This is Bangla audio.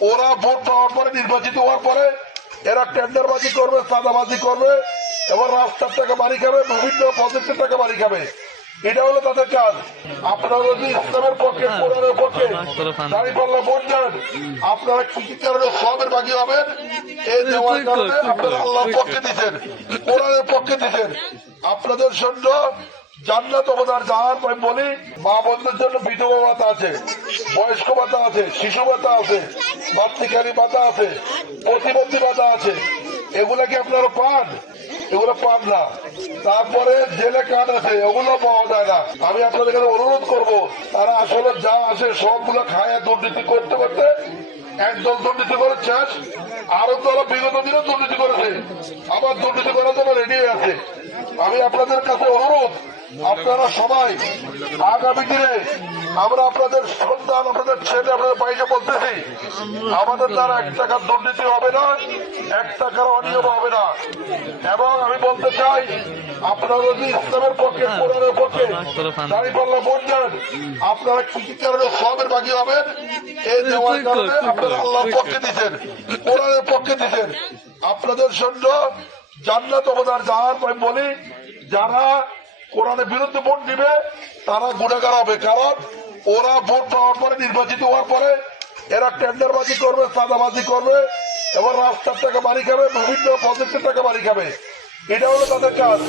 ওরা ভোট পাওয়ার পরে নির্বাচিত হওয়ার পরে এরা টেন্ডারবাজি করবে চাঁদাবাজি করবে এবং রাস্তার টাকা বাড়ি খাবে বিভিন্ন প্রজেক্টের টাকা বাড়ি খাবে। এটা হলো তাদের কাজ। আপনারা যদি ইসলামের পক্ষে কোরআনের পক্ষে দাঁড়িপাল্লা ভোট দেন আপনারা কি কি কারণে সবের বাকি হবেন? এই দেওয়ার কারণে আপনারা আল্লাহর পক্ষে দিচ্ছেন কোরআনের পক্ষে দিচ্ছেন। আপনাদের জন্য জান্নাত অবদান বলি, মা বোনদের জন্য বিধবা ভাতা আছে, বয়স্ক ভাতা আছে, শিশু ভাতা আছে মাতৃকারী ভাতা আছে ভাতা আছে। এগুলা কি আপনারা পান? এগুলো পান না। তারপরে জেলে কার্ড আছে ওগুলো পাওয়া যায় না। আমি আপনাদের কাছে অনুরোধ করব, তারা আসলে যা আছে সবগুলো খায় দুর্নীতি করতে করতে একদল দুর্নীতি করে শেষ আরও তারা বিগত দিনে দুর্নীতি করেছে। আবার দুর্নীতি করার জন্য রেডি আছে। আমি আপনাদের কাছে অনুরোধ আপনারা সবাই আগামী দিনে আমরা আপনাদের সন্তান, আপনাদের ছেলে, আপনাদের বাইরে বলতেছি, আমাদের দ্বারা এক টাকার দুর্নীতি হবে না, এক টাকার অনিয়ম হবে না। এবং আমি বলতে চাই, আপনারা যদি ইসলামের পক্ষে, কোরআনের পক্ষে দাঁড়িপাল্লা ভোট দেন আপনারা কি কি কারণে সবের বাকি হবেন? এই দেওয়ার কারণে আপনারা আল্লাহর পক্ষে দিচ্ছেন কোরআনের পক্ষে দিচ্ছেন আপনাদের জন্য জান্নাত অবদান যাওয়ার আমি বলি, যারা কোরআনের বিরুদ্ধে ভোট দিবে, তারা গুণাগার হবে। কারণ ওরা ভোট পাওয়ার পরে নির্বাচিত হওয়ার পরে এরা টেন্ডারবাজি করবে, সাদাবাজি করবে এবং রাস্তার টাকা বাড়ি খাবে, বিভিন্ন প্রজেক্টের টাকা বাড়ি খাবে। এটা হলো তাদের কাজ।